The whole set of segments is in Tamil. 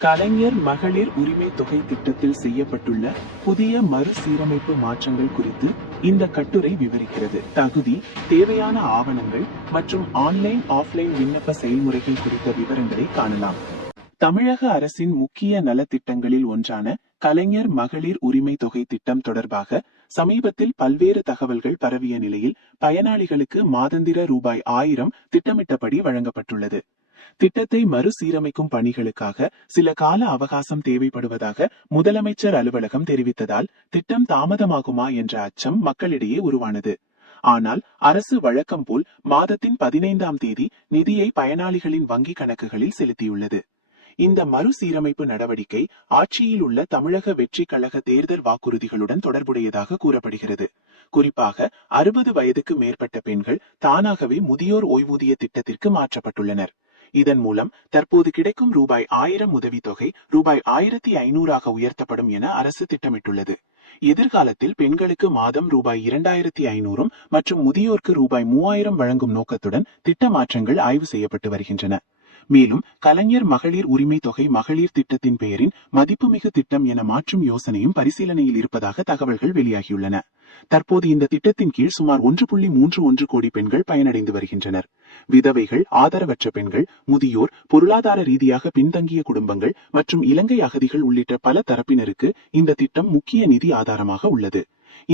கலைஞர் மகளிர் உரிமை தொகை திட்டத்தில் செய்யப்பட்டுள்ள புதிய மறுசீரமைப்பு மாற்றங்கள் குறித்து இந்த கட்டுரை விவரிக்கிறது. தகுதி, தேவையான ஆவணங்கள் மற்றும் ஆன்லைன் ஆஃப்லைன் விண்ணப்ப செயல்முறைகள் குறித்த விவரங்களை காணலாம். தமிழக அரசின் முக்கிய நலத்திட்டங்களில் ஒன்றான கலைஞர் மகளிர் உரிமை தொகை திட்டம் தொடர்பாக சமீபத்தில் பல்வேறு தகவல்கள் பரவிய நிலையில் பயனாளிகளுக்கு மாதந்திர ரூபாய் 1000 திட்டமிட்டபடி வழங்கப்பட்டுள்ளது. திட்டத்தை மறுசீரமைக்கும் பணிகளுக்காக சில கால அவகாசம் தேவைப்படுவதாக முதலமைச்சர் அலுவலகம் தெரிவித்ததால் திட்டம் தாமதமாகுமா என்ற அச்சம் மக்களிடையே உருவானது. ஆனால் அரசு வழக்கம் போல் மாதத்தின் 15ஆம் தேதி நிதியை பயனாளிகளின் வங்கி கணக்குகளில் செலுத்தியுள்ளது. இந்த மறுசீரமைப்பு நடவடிக்கை ஆட்சியில் உள்ள தமிழக வெற்றி கழக தேர்தல் வாக்குறுதிகளுடன் தொடர்புடையதாக கூறப்படுகிறது. குறிப்பாக 60 வயதுக்கு மேற்பட்ட பெண்கள் தானாகவே முதியோர் ஓய்வூதிய திட்டத்திற்கு மாற்றப்பட்டுள்ளனர். இதன் மூலம் தற்போது கிடைக்கும் ரூபாய் 1000 உதவித்தொகை ரூபாய் 1500 உயர்த்தப்படும் என அரசு திட்டமிட்டுள்ளது. எதிர்காலத்தில் பெண்களுக்கு மாதம் ரூபாய் 2500 மற்றும் முதியோருக்கு ரூபாய் 3000 வழங்கும் நோக்கத்துடன் திட்ட மாற்றங்கள் ஆய்வு செய்யப்பட்டு வருகின்றன. மேலும் கலைஞர் மகளிர் உரிமை தொகை மகளிர் திட்டத்தின் பெயரின் மதிப்புமிகு திட்டம் என மாற்றும் யோசனையும் பரிசீலனையில் இருப்பதாக தகவல்கள் வெளியாகியுள்ளன. தற்போது இந்த திட்டத்தின் கீழ் சுமார் 1.31 கோடி பெண்கள் பயனடைந்து வருகின்றனர். விதவைகள், ஆதரவற்ற பெண்கள், முதியோர், பொருளாதார ரீதியாக பின்தங்கிய குடும்பங்கள் மற்றும் இலங்கை அகதிகள் உள்ளிட்ட பல தரப்பினருக்கு இந்த திட்டம் முக்கிய நிதி ஆதாரமாக உள்ளது.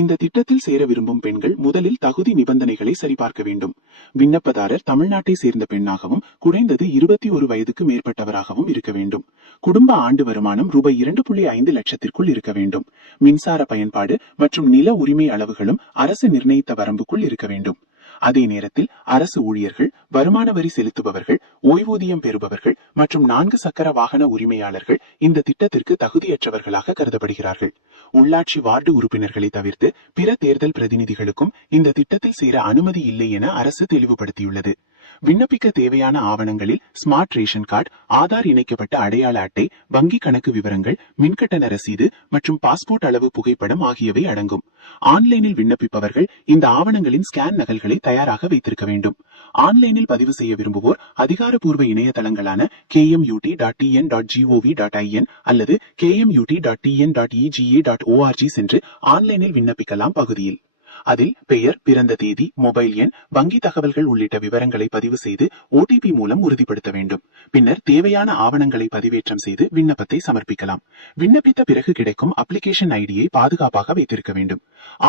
இந்த திட்டத்தில் சேர விரும்பும் பெண்கள் முதலில் தகுதி நிபந்தனைகளை சரிபார்க்க வேண்டும். விண்ணப்பதாரர் தமிழ்நாட்டை சேர்ந்த பெண்ணாகவும் குறைந்தது 21 வயதுக்கு மேற்பட்டவராகவும் இருக்க வேண்டும். குடும்ப ஆண்டு வருமானம் ரூபாய் 2.5 லட்சத்திற்குள் இருக்க வேண்டும். மின்சார பயன்பாடு மற்றும் நில உரிமை அளவுகளும் அரசு நிர்ணயித்த வரம்புக்குள் இருக்க வேண்டும். அதே நேரத்தில் அரசு ஊழியர்கள், வருமான வரி செலுத்துபவர்கள், ஓய்வூதியம் பெறுபவர்கள் மற்றும் 4 சக்கர வாகன உரிமையாளர்கள் இந்த திட்டத்திற்கு தகுதியற்றவர்களாக கருதப்படுகிறார்கள். உள்ளாட்சி வார்டு உறுப்பினர்களை தவிர்த்து பிற தேர்தல் பிரதிநிதிகளுக்கும் இந்த திட்டத்தில் சேர அனுமதி இல்லை என அரசு தெளிவுபடுத்தியுள்ளது. விண்ணப்பிக்க தேவையான ஆவணங்களில் ஸ்மார்ட் ரேஷன் கார்டு, ஆதார் இணைக்கப்பட்ட அடையாள அட்டை, வங்கி கணக்கு விவரங்கள், மின்கட்டண ரசீது மற்றும் பாஸ்போர்ட் அளவு புகைப்படம் ஆகியவை அடங்கும். ஆன்லைனில் விண்ணப்பிப்பவர்கள் இந்த ஆவணங்களின் ஸ்கேன் நகல்களை தயாராக வைத்திருக்க வேண்டும். ஆன்லைனில் பதிவு செய்ய விரும்புவோர் அதிகாரப்பூர்வ இணையதளங்களான kmut.tn.gov.in அல்லது kmut.tn.ega.org சென்று ஆன்லைனில் விண்ணப்பிக்கலாம். பகுதியில் அதில் பெயர், பிறந்த தேதி, மொபைல் எண், வங்கி தகவல்கள் உள்ளிட்ட விவரங்களை பதிவு செய்து OTP மூலம் உறுதிப்படுத்த வேண்டும். பின்னர் தேவையான ஆவணங்களை பதிவேற்றம் செய்து விண்ணப்பத்தை சமர்ப்பிக்கலாம். விண்ணப்பித்த பிறகு கிடைக்கும் அப்ளிகேஷன் ஐடியை பாதுகாப்பாக வைத்திருக்க வேண்டும்.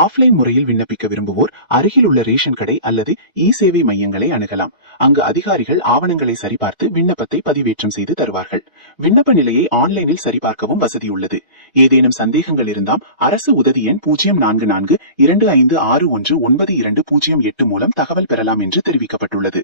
ஆஃப்லைன் முறையில் விண்ணப்பிக்க விரும்புவோர் அருகில் உள்ள ரேஷன் கடை அல்லது சேவை மையங்களை அணுகலாம். அங்கு அதிகாரிகள் ஆவணங்களை சரிபார்த்து விண்ணப்பத்தை பதிவேற்றம் செய்து தருவார்கள். விண்ணப்ப நிலையை ஆன்லைனில் சரிபார்க்கவும் வசதி உள்ளது. ஏதேனும் சந்தேகங்கள் இருந்தால் அரசு உதவி எண் 044-2561-9208 மூலம் தகவல் பெறலாம் என்று தெரிவிக்கப்பட்டுள்ளது.